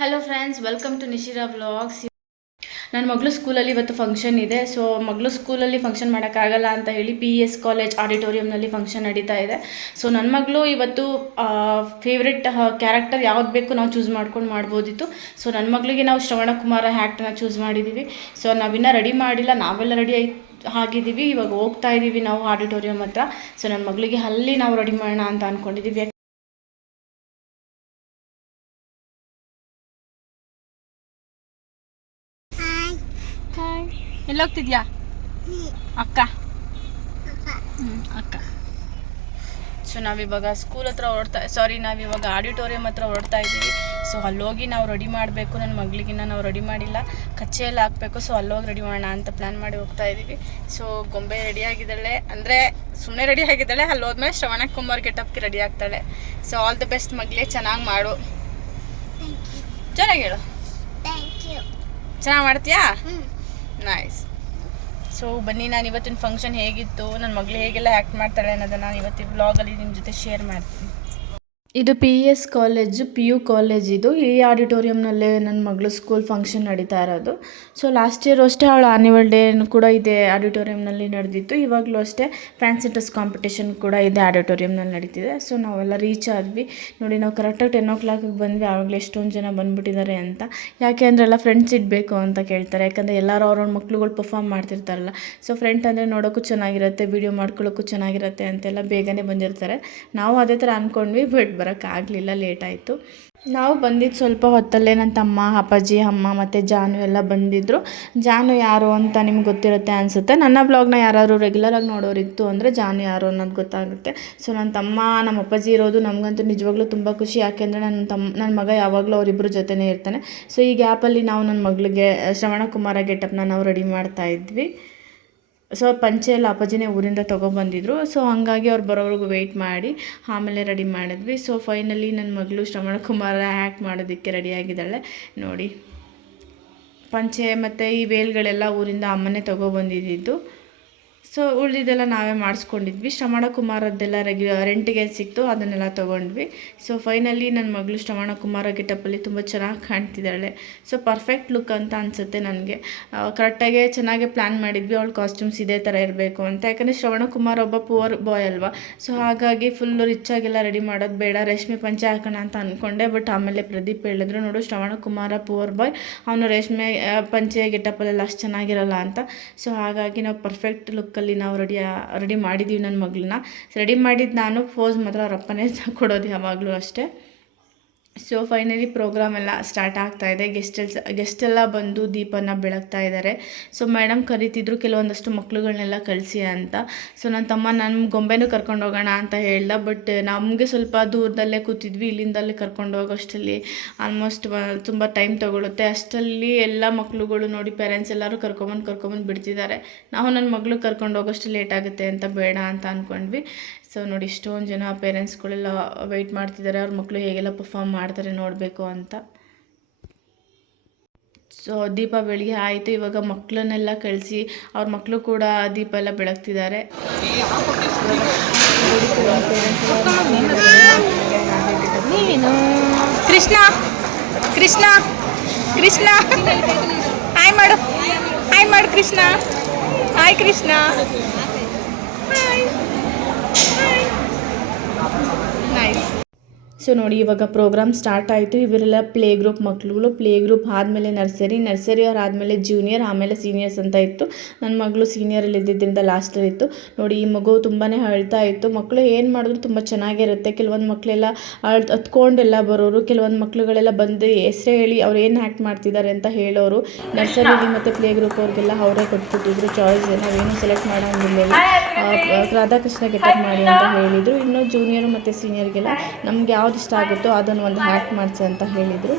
Hello friends, welcome to Nishira vlogs. ನನ್ನ ಮಗಳು ಸ್ಕೂಲಲ್ಲಿ ಇವತ್ತು ಫಂಕ್ಷನ್ ಇದೆ. ಸೊ ಮಗಳು ಸ್ಕೂಲಲ್ಲಿ ಫಂಕ್ಷನ್ ಮಾಡೋಕ್ಕಾಗಲ್ಲ ಅಂತ ಹೇಳಿ PES ಕಾಲೇಜ್ ಆಡಿಟೋರಿಯಂನಲ್ಲಿ ಫಂಕ್ಷನ್ ನಡೀತಾ ಇದೆ. ಸೊ ನನ್ನ ಮಗಳು ಇವತ್ತು ಫೇವ್ರೆಟ್ ಕ್ಯಾರೆಕ್ಟರ್ ಯಾವ್ದು ಬೇಕು ನಾವು ಚೂಸ್ ಮಾಡ್ಕೊಂಡು ಮಾಡ್ಬೋದಿತ್ತು. ಸೊ ನನ್ನ ಮಗಳಿಗೆ ನಾವು ಶ್ರವಣ ಕುಮಾರ ಹ್ಯಾಕ್ಟನ್ನ ಚೂಸ್ ಮಾಡಿದ್ದೀವಿ. ಸೊ ನಾವಿನ್ನೂ ರೆಡಿ ಮಾಡಿಲ್ಲ, ನಾವೆಲ್ಲ ರೆಡಿ ಆಗಿದ್ದೀವಿ. ಇವಾಗ ಹೋಗ್ತಾ ಇದ್ದೀವಿ ನಾವು ಆಡಿಟೋರಿಯಂ ಹತ್ರ. ಸೊ ನನ್ನ ಮಗಳಿಗೆ ಅಲ್ಲಿ ನಾವು ರೆಡಿ ಮಾಡೋಣ ಅಂತ ಅಂದ್ಕೊಂಡಿದ್ದೀವಿ. ಹಾಯ್, ಎಲ್ಲೋಗ್ತಿದ್ಯಾ ಅಕ್ಕ? ಅಕ್ಕ. ಸೊ ನಾವಿವಾಗ ಸ್ಕೂಲ್ ಹತ್ರ ನಾವಿವಾಗ ಆಡಿಟೋರಿಯಂ ಹತ್ರ ಹೊರಡ್ತಾ ಇದ್ದೀವಿ. ಸೊ ಅಲ್ಲೋಗಿ ನಾವು ರೆಡಿ ಮಾಡಬೇಕು. ನನ್ನ ಮಗಳಿಗಿನ್ನ ನಾವು ರೆಡಿ ಮಾಡಿಲ್ಲ, ಕಚ್ಚೆಲ್ಲ ಹಾಕಬೇಕು. ಸೊ ಅಲ್ಲೋಗಿ ರೆಡಿ ಮಾಡೋಣ ಅಂತ ಪ್ಲ್ಯಾನ್ ಮಾಡಿ ಹೋಗ್ತಾ ಇದ್ದೀವಿ. ಸೊ ಗೊಂಬೆ ರೆಡಿ ಆಗಿದ್ದಾಳೆ, ಅಂದರೆ ಸುಮ್ಮನೆ ರೆಡಿ ಆಗಿದ್ದಾಳೆ. ಅಲ್ಲಿ ಹೋದ್ಮೇಲೆ ಶ್ರವಣ ಕುಮಾರ್ ಗೆಟಪ್ಗೆ ರೆಡಿ ಆಗ್ತಾಳೆ. ಸೊ ಆಲ್ ದ ಬೆಸ್ಟ್ ಮಗಳೇ, ಚೆನ್ನಾಗಿ ಮಾಡು. ಚೆನ್ನಾಗಿ ಹೇಳು. ಚೆನ್ನಾಗಿ ಮಾಡ್ತೀಯಾ? ನೈಸ್. ಸೊ ಬನ್ನಿ, ನಾನು ಇವತ್ತಿನ ಫಂಕ್ಷನ್ ಹೇಗಿತ್ತು, ನನ್ನ ಮಗಳು ಹೇಗೆಲ್ಲ ಆ್ಯಕ್ಟ್ ಮಾಡ್ತಾಳೆ ಅನ್ನೋದನ್ನು ನಾನು ಇವತ್ತಿನ ವ್ಲಾಗಲ್ಲಿ ನಿಮ್ಮ ಜೊತೆ ಶೇರ್ ಮಾಡ್ತೀನಿ. ಇದು PES ಕಾಲೇಜು, PU ಕಾಲೇಜ್. ಇದು ಈ ಆಡಿಟೋರಿಯಂನಲ್ಲೇ ನನ್ನ ಮಗಳು ಸ್ಕೂಲ್ ಫಂಕ್ಷನ್ ನಡೀತಾ ಇರೋದು. ಸೊ ಲಾಸ್ಟ್ ಇಯರ್ ಅಷ್ಟೇ ಅವಳ ಆ್ಯನ್ಯುವಲ್ ಡೇನು ಕೂಡ ಇದೇ ಆಡಿಟೋರಿಯಂನಲ್ಲಿ ನಡೆದಿತ್ತು. ಇವಾಗಲೂ ಅಷ್ಟೇ ಫ್ಯಾನ್ಸಿ ಡ್ರೆಸ್ ಕಾಂಪಿಟೇಷನ್ ಕೂಡ ಇದೇ ಆಡಿಟೋರಿಯಂನಲ್ಲಿ ನಡೀತಿದೆ. ಸೊ ನಾವೆಲ್ಲ ರೀಚ್ ಆದ್ವಿ. ನೋಡಿ, ನಾವು ಕರೆಕ್ಟಾಗಿ 10 o'clock ಬಂದ್ವಿ. ಆವಾಗಲೇ ಎಷ್ಟೊಂದು ಜನ ಬಂದುಬಿಟ್ಟಿದ್ದಾರೆ ಅಂತ. ಯಾಕೆ ಅಂದರೆ ಎಲ್ಲ ಫ್ರೆಂಡ್ಸ್ ಇಡಬೇಕು ಅಂತ ಕೇಳ್ತಾರೆ. ಯಾಕಂದರೆ ಎಲ್ಲರೂ ಅವ್ರವ್ರ ಮಕ್ಳುಗಳು ಪರ್ಫಾರ್ಮ್ ಮಾಡ್ತಿರ್ತಾರಲ್ಲ. ಸೊ ಫ್ರೆಂಡ್ ಅಂದರೆ ನೋಡೋಕ್ಕೂ ಚೆನ್ನಾಗಿರುತ್ತೆ, ವೀಡಿಯೋ ಮಾಡ್ಕೊಳ್ಳೋಕ್ಕೂ ಚೆನ್ನಾಗಿರುತ್ತೆ ಅಂತೆಲ್ಲ ಬೇಗನೆ ಬಂದಿರ್ತಾರೆ. ನಾವು ಅದೇ ಥರ ಅಂದ್ಕೊಂಡ್ವಿ, ಬಟ್ ಬರೋಕ್ಕಾಗಲಿಲ್ಲ, ಲೇಟ್ ಆಯಿತು. ನಾವು ಬಂದಿದ್ದು ಸ್ವಲ್ಪ ಹೊತ್ತಲ್ಲೇ. ನನ್ನ ತಮ್ಮ, ಅಪ್ಪಾಜಿ, ಅಮ್ಮ ಮತ್ತು ಜಾನು ಎಲ್ಲ ಬಂದಿದ್ದರು. ಜಾನು ಯಾರು ಅಂತ ನಿಮ್ಗೆ ಗೊತ್ತಿರುತ್ತೆ ಅನಿಸುತ್ತೆ. ನನ್ನ ಬ್ಲಾಗ್ನ ಯಾರಾದರೂ ರೆಗ್ಯುಲರಾಗಿ ನೋಡೋರಿತ್ತು ಅಂದರೆ ಜಾನು ಯಾರು ಅನ್ನೋದು ಗೊತ್ತಾಗುತ್ತೆ. ಸೊ ನನ್ನ ತಮ್ಮ, ನಮ್ಮ ಅಪ್ಪಾಜಿ ಇರೋದು ನಮಗಂತೂ ನಿಜವಾಗ್ಲೂ ತುಂಬ ಖುಷಿ. ಯಾಕೆಂದರೆ ನನ್ನ ಮಗ ಯಾವಾಗಲೂ ಅವರಿಬ್ಬರು ಜೊತೆನೇ ಇರ್ತಾನೆ. ಸೊ ಈ ಗ್ಯಾಪಲ್ಲಿ ನಾವು ನನ್ನ ಮಗಳಿಗೆ ಶ್ರವಣ ಕುಮಾರ ಗೆಟಪ್ನ ನಾವು ರೆಡಿ ಮಾಡ್ತಾಯಿದ್ವಿ. ಸೊ ಪಂಚೆ ಎಲ್ಲ ಅಪ್ಪಾಜಿನೇ ಊರಿಂದ ತೊಗೊಬಂದಿದ್ರು. ಸೊ ಹಾಗಾಗಿ ಅವ್ರು ಬರೋವರೆಗೂ ವೆಯ್ಟ್ ಮಾಡಿ ಆಮೇಲೆ ರೆಡಿ ಮಾಡಿದ್ವಿ. ಸೊ ಫೈನಲಿ ನನ್ನ ಮಗಳು ಶ್ರವಣ ಕುಮಾರ ಆ್ಯಕ್ಟ್ ಮಾಡೋದಕ್ಕೆ ರೆಡಿಯಾಗಿದ್ದಾಳೆ. ನೋಡಿ, ಪಂಚೆ ಮತ್ತು ಈ ವೇಲ್ಗಳೆಲ್ಲ ಊರಿಂದ ಅಮ್ಮನೇ ತೊಗೊಬಂದಿದ್ದು. ಸೊ ಉಳಿದಿದ್ದೆಲ್ಲ ನಾವೇ ಮಾಡಿಸ್ಕೊಂಡಿದ್ವಿ. ಶ್ರವಣ ಕುಮಾರದ್ದೆಲ್ಲ ರೆಂಟಿಗೆ ಸಿಕ್ತು, ಅದನ್ನೆಲ್ಲ ತೊಗೊಂಡ್ವಿ. ಸೊ ಫೈನಲಿ ನನ್ನ ಮಗಳು ಶ್ರವಣ ಕುಮಾರ ಗೆಟಪ್ಪಲ್ಲಿ ತುಂಬ ಚೆನ್ನಾಗಿ ಕಾಣ್ತಿದ್ದಾಳೆ. ಸೊ ಪರ್ಫೆಕ್ಟ್ ಲುಕ್ ಅಂತ ಅನಿಸುತ್ತೆ ನನಗೆ. ಕರೆಕ್ಟಾಗಿ ಚೆನ್ನಾಗೇ ಪ್ಲ್ಯಾನ್ ಮಾಡಿದ್ವಿ. ಅವಳ ಕಾಸ್ಟ್ಯೂಮ್ಸ್ ಇದೇ ಥರ ಇರಬೇಕು ಅಂತ. ಯಾಕಂದರೆ ಶ್ರವಣ ಕುಮಾರ್ ಒಬ್ಬ ಪುವರ್ ಬಾಯ್ ಅಲ್ವಾ. ಸೊ ಹಾಗಾಗಿ ಫುಲ್ಲು ರಿಚ್ಚಾಗೆಲ್ಲ ರೆಡಿ ಮಾಡೋದು ಬೇಡ, ರೇಷ್ಮೆ ಪಂಚೆ ಹಾಕೋಣ ಅಂತ ಅಂದ್ಕೊಂಡೆ. ಬಟ್ ಆಮೇಲೆ ಪ್ರದೀಪ್ ಹೇಳಿದ್ರು, ನೋಡು ಶ್ರವಣ ಕುಮಾರ ಪುವರ್ ಬಾಯ್, ಅವನು ರೇಷ್ಮೆ ಪಂಚೆ ಗೆಟಪ್ಪಲ್ಲೆಲ್ಲ ಅಷ್ಟು ಚೆನ್ನಾಗಿರಲ್ಲ ಅಂತ. ಸೊ ಹಾಗಾಗಿ ನಾವು ಪರ್ಫೆಕ್ಟ್ ಲುಕ್ಕಲ್ಲಿ ನಾವು ರೆಡಿ ಮಾಡಿದ್ದೀವಿ ನನ್ನ ಮಗಳನ್ನ. ರೆಡಿ ಮಾಡಿದ್ದು ನಾನು, ಪೋಸ್ ಮಾತ್ರ ಅವ್ರ ಅಪ್ಪನೇ ಕೊಡೋದು ಯಾವಾಗಲೂ ಅಷ್ಟೇ. ಸೊ ಫೈನಲಿ ಪ್ರೋಗ್ರಾಮ್ ಎಲ್ಲ ಸ್ಟಾರ್ಟ್ ಆಗ್ತಾಯಿದೆ. ಗೆಸ್ಟೆಲ್ಲ ಬಂದು ದೀಪನ ಬೆಳಗ್ತಾ ಇದ್ದಾರೆ. ಸೊ ಮೇಡಮ್ ಕರಿತಿದ್ರು ಕೆಲವೊಂದಷ್ಟು ಮಕ್ಳುಗಳನ್ನೆಲ್ಲ ಕಳಿಸಿ ಅಂತ. ಸೊ ನನ್ನ ತಮ್ಮ ನನ್ನ ಗೊಂಬೆನೂ ಕರ್ಕೊಂಡು ಹೋಗೋಣ ಅಂತ ಹೇಳ್ದ. ಬಟ್ ನಮಗೆ ಸ್ವಲ್ಪ ದೂರದಲ್ಲೇ ಕೂತಿದ್ವಿ. ಇಲ್ಲಿಂದಲ್ಲೇ ಕರ್ಕೊಂಡು ಹೋಗೋಷ್ಟರಲ್ಲಿ ಆಲ್ಮೋಸ್ಟ್ ತುಂಬ ಟೈಮ್ ತೊಗೊಳುತ್ತೆ. ಅಷ್ಟರಲ್ಲಿ ಎಲ್ಲ ಮಕ್ಳುಗಳು ನೋಡಿ, ಪೇರೆಂಟ್ಸ್ ಎಲ್ಲರೂ ಕರ್ಕೊಂಬಂದು ಬಿಡ್ತಿದ್ದಾರೆ. ನಾವು ನನ್ನ ಮಗಳು ಕರ್ಕೊಂಡು ಹೋಗೋಷ್ಟು ಲೇಟ್ ಆಗುತ್ತೆ ಅಂತ ಬೇಡ ಅಂತ ಅಂದ್ಕೊಂಡ್ವಿ. ಸೊ ನೋಡಿ, ಇಷ್ಟೊಂದು ಜನ ಪೇರೆಂಟ್ಸ್ಗಳೆಲ್ಲ ವೆಯ್ಟ್ ಮಾಡ್ತಿದ್ದಾರೆ, ಅವ್ರ ಮಕ್ಕಳು ಹೇಗೆಲ್ಲ ಪರ್ಫಾರ್ಮ್ ಮಾಡ್ತಾರೆ ನೋಡಬೇಕು ಅಂತ. ಸೊ ದೀಪ ಬೆಳಗ್ಗೆ ಆಯಿತು. ಇವಾಗ ಮಕ್ಕಳನ್ನೆಲ್ಲ ಕಳಿಸಿ ಅವ್ರ ಮಕ್ಕಳು ಕೂಡ ದೀಪ ಎಲ್ಲ ಬೆಳಗ್ತಿದ್ದಾರೆ. ಕೃಷ್ಣ ಕೃಷ್ಣ ಕೃಷ್ಣ ಹಾಯ್ ಮಾಡು, ಹಾಯ್ ಮಾಡು Krishna, hi Krishna, hi. Nice. So ನೋಡಿ, ಇವಾಗ ಪ್ರೋಗ್ರಾಮ್ ಸ್ಟಾರ್ಟ್ ಆಯಿತು. ಇವರೆಲ್ಲ ಪ್ಲೇ ಗ್ರೂಪ್ ಮಕ್ಕಳುಗಳು. ಪ್ಲೇ ಗ್ರೂಪ್ ಆದಮೇಲೆ ನರ್ಸರಿ ಅವ್ರು ಆದಮೇಲೆ ಜೂನಿಯರ್, ಆಮೇಲೆ ಸೀನಿಯರ್ಸ್ ಅಂತ ಇತ್ತು. ನನ್ನ ಮಗಳು ಸೀನಿಯರಲ್ಲಿ ಇದ್ದಿದ್ದರಿಂದ ಲಾಸ್ಟಲ್ಲಿ ಇತ್ತು. ನೋಡಿ, ಈ ಮಗು ತುಂಬಾ ಅಳ್ತಾ ಇತ್ತು. ಮಕ್ಕಳು ಏನು ಮಾಡಿದ್ರು ತುಂಬ ಚೆನ್ನಾಗಿರುತ್ತೆ. ಕೆಲವೊಂದು ಮಕ್ಕಳೆಲ್ಲ ಹತ್ಕೊಂಡೆಲ್ಲ ಬರೋರು, ಕೆಲವೊಂದು ಮಕ್ಕಳುಗಳೆಲ್ಲ ಬಂದು ಹೆಸರೇ ಹೇಳಿ ಅವ್ರು ಏನು ಆ್ಯಕ್ಟ್ ಮಾಡ್ತಿದ್ದಾರೆ ಅಂತ ಹೇಳೋರು. ನರ್ಸರಿಲಿ ಮತ್ತು ಪ್ಲೇ ಗ್ರೂಪ್ ಅವ್ರಿಗೆಲ್ಲ ಅವರೇ ಕೊಟ್ಬಿಟ್ಟಿದ್ರು ಚಾಯ್ಸ್. ನಾವೇನು ಸೆಲೆಕ್ಟ್ ಮಾಡೋಂಗಿಲ್ಲ, ರಾಧಾಕೃಷ್ಣ ಗೆಟಪ್ ಮಾಡಿ ಅಂತ ಹೇಳಿದರು. ಇನ್ನು ಜೂನಿಯರು ಮತ್ತು ಸೀನಿಯರ್ಗೆಲ್ಲ ನಮ್ಗೆ ಯಾವ್ದು ಇಷ್ಟ ಆಗುತ್ತೋ ಅದನ್ನು ಒಂದು ಹ್ಯಾಕ್ ಮಾಡಿಸಿ ಅಂತ ಹೇಳಿದರು.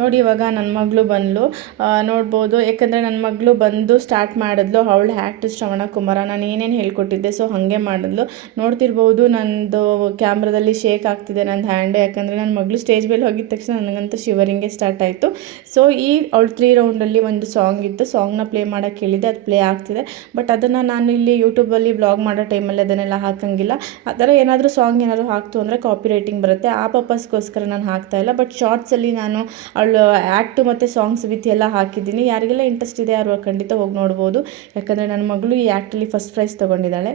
ನೋಡಿ ಇವಾಗ ನನ್ನ ಮಗಳು ಬಂದಳು, ನೋಡ್ಬೋದು. ಯಾಕಂದರೆ ನನ್ನ ಮಗಳು ಬಂದು ಸ್ಟಾರ್ಟ್ ಮಾಡಿದ್ಲು ಅವಳು ಆ್ಯಕ್ಟ್ ಶ್ರವಣ ಕುಮಾರ. ನಾನು ಏನೇನು ಹೇಳ್ಕೊಟ್ಟಿದ್ದೆ ಸೊ ಹಾಗೆ ಮಾಡಿದ್ಲು. ನೋಡ್ತಿರ್ಬೋದು ನಂದು ಕ್ಯಾಮ್ರಾದಲ್ಲಿ ಶೇಕ್ ಆಗ್ತಿದೆ ನನ್ನ ಹ್ಯಾಂಡು, ಯಾಕಂದರೆ ನನ್ನ ಮಗಳು ಸ್ಟೇಜ್ ಮೇಲೆ ಹೋಗಿದ ತಕ್ಷಣ ನನಗಂತೂ ಶಿವರಿಂಗೇ ಸ್ಟಾರ್ಟ್ ಆಯಿತು. ಸೊ ಅವಳು 3 ರೌಂಡಲ್ಲಿ ಒಂದು ಸಾಂಗ್ ಇತ್ತು, ಸಾಂಗ್ನ ಪ್ಲೇ ಮಾಡೋಕ್ಕೆ ಹೇಳಿದೆ, ಅದು ಪ್ಲೇ ಆಗ್ತಿದೆ. ಬಟ್ ಅದನ್ನು ನಾನು ಇಲ್ಲಿ ಯೂಟ್ಯೂಬಲ್ಲಿ ವ್ಲಾಗ್ ಮಾಡೋ ಟೈಮಲ್ಲಿ ಅದನ್ನೆಲ್ಲ ಹಾಕೋಂಗಿಲ್ಲ. ಆ ಥರ ಏನಾದರೂ ಸಾಂಗ್ ಏನಾದರೂ ಹಾಕ್ತು ಅಂದರೆ ಕಾಪಿ ರೈಟಿಂಗ್ ಬರುತ್ತೆ, ಆ ಪರ್ಪಸ್ಗೋಸ್ಕರ ನಾನು ಹಾಕ್ತಾಯಿಲ್ಲ. ಬಟ್ ಶಾರ್ಟ್ಸಲ್ಲಿ ನಾನು ಅವಳು ಆ್ಯಕ್ಟು ಮತ್ತು ಸಾಂಗ್ಸ್ ವಿತ್ ಎಲ್ಲ ಹಾಕಿದ್ದೀನಿ. ಯಾರಿಗೆಲ್ಲ ಇಂಟ್ರೆಸ್ಟ್ ಇದೆ ಅವರು ಖಂಡಿತ ಹೋಗಿ ನೋಡ್ಬೋದು. ಯಾಕಂದರೆ ನನ್ನ ಮಗಳು ಈ ಆ್ಯಕ್ಟಲ್ಲಿ ಫಸ್ಟ್ ಪ್ರೈಸ್ ತೊಗೊಂಡಿದ್ದಾಳೆ.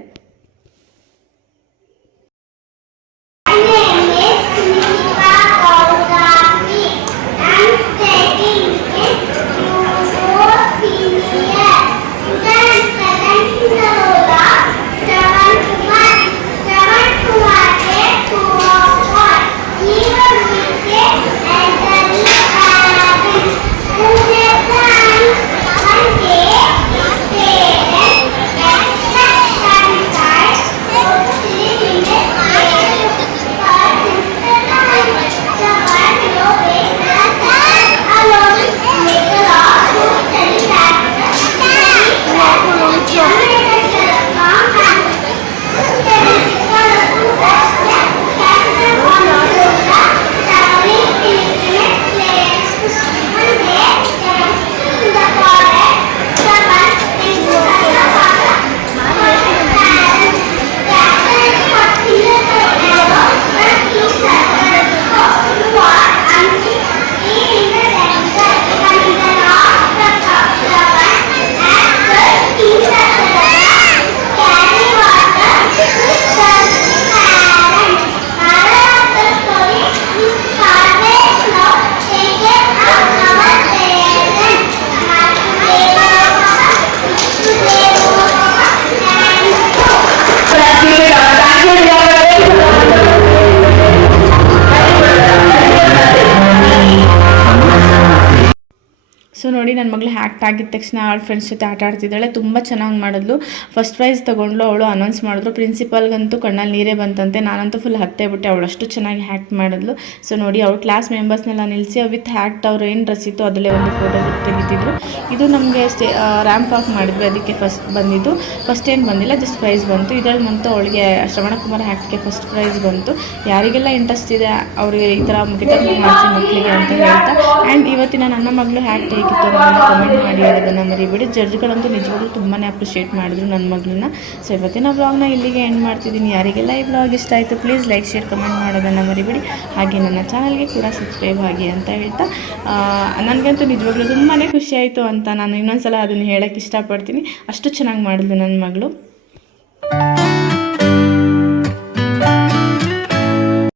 ಸೊ ನೋಡಿ ನನ್ನ ಮಗಳು ಆ್ಯಕ್ಟ್ ಆಗಿದ ತಕ್ಷಣ ಅವಳ ಫ್ರೆಂಡ್ಸ್ ಜೊತೆ ಆಟ ಆಡ್ತಿದ್ದಾಳೆ. ತುಂಬ ಚೆನ್ನಾಗಿ ಮಾಡಿದ್ಲು, ಫಸ್ಟ್ ಪ್ರೈಸ್ ತೊಗೊಂಡ್ಲು. ಅವಳು ಅನೌನ್ಸ್ ಮಾಡಿದ್ರು, ಪ್ರಿನ್ಸಿಪಾಲ್ಗಂತೂ ಕಣ್ಣಲ್ಲಿ ನೀರೇ ಬಂತಂತೆ. ನಾನಂತೂ ಫುಲ್ ಹತ್ತೇ ಬಿಟ್ಟೆ, ಅವಳು ಅಷ್ಟು ಚೆನ್ನಾಗಿ ಆ್ಯಕ್ಟ್ ಮಾಡಿದ್ಲು. ಸೊ ನೋಡಿ ಅವಳು ಕ್ಲಾಸ್ ಮೆಂಬರ್ಸ್ನೆಲ್ಲ ನಿಲ್ಲಿಸಿ ವಿತ್ ಆ್ಯಕ್ಟ್ ಅವ್ರು ಏನು ಡ್ರೆಸ್ ಇತ್ತು ಅದರಲ್ಲೇ ಒಂದು ಫೋಟೋ ತೆಗಿತಿದ್ರು. ಇದು ನಮಗೆ ರ್ಯಾಂಪ್ ವಾಕ್ ಮಾಡಿದ್ವಿ, ಅದಕ್ಕೆ ಫಸ್ಟ್ ಬಂದಿದ್ದು. ಫಸ್ಟ್ ಏನು ಬಂದಿಲ್ಲ, ಜಸ್ಟ್ ಪ್ರೈಸ್ ಬಂತು. ಇದರಲ್ಲಿ ಬಂತು ಅವಳಿಗೆ ಶ್ರವಣ ಕುಮಾರ್ ಆ್ಯಕ್ಟ್ಗೆ ಫಸ್ಟ್ ಪ್ರೈಸ್ ಬಂತು. ಯಾರಿಗೆಲ್ಲ ಇಂಟ್ರೆಸ್ಟ್ ಇದೆ ಅವರಿಗೆ ಈ ಥರ ಗಿಟಾರ್ ಮಾಡಿಸಿ ಮಕ್ಕಳಿಗೆ ಅಂತ ಹೇಳ್ತಾ. ಆ್ಯಂಡ್ ಇವತ್ತಿನ ನನ್ನ ಮಗಳು ಆ್ಯಕ್ಟ್ ಹೇಗಿತ್ತು ಅನ್ನೋದನ್ನ ಕಮೆಂಟ್ ಮಾಡಿ ಹೇಳೋದನ್ನು ಮರಿಬೇಡಿ. ಜಡ್ಜ್ಗಳಂತೂ ನಿಜವಾಗ್ಲೂ ತುಂಬಾ ಅಪ್ರಿಷಿಯೇಟ್ ಮಾಡಿದ್ರು ನನ್ನ ಮಗಳನ್ನ. ಸೊ ಇವತ್ತಿನ ವ್ಲಾಗ್ನ ಇಲ್ಲಿಗೆ ಎಂಡ್ ಮಾಡ್ತಿದ್ದೀನಿ. ಯಾರಿಗೆಲ್ಲ ಈ ವ್ಲಾಗ್ ಇಷ್ಟ ಆಯಿತು ಪ್ಲೀಸ್ ಲೈಕ್ ಶೇರ್ ಕಮೆಂಟ್ ಮಾಡೋದನ್ನು ಮರಿಬೇಡಿ. ಹಾಗೆ ನನ್ನ ಚಾನಲ್ಗೆ ಕೂಡ ಸಬ್ಸ್ಕ್ರೈಬ್ ಆಗಿ ಅಂತ ಹೇಳ್ತಾ, ನನಗಂತೂ ನಿಜವಾಗ್ಲೂ ತುಂಬಾ ಖುಷಿ ಆಯಿತು ಅಂತ ನಾನು ಇನ್ನೊಂದ್ಸಲ ಅದನ್ನು ಹೇಳೋಕ್ಕೆ ಇಷ್ಟಪಡ್ತೀನಿ. ಅಷ್ಟು ಚೆನ್ನಾಗಿ ಮಾಡಿದ್ಲು ನನ್ನ ಮಗಳು.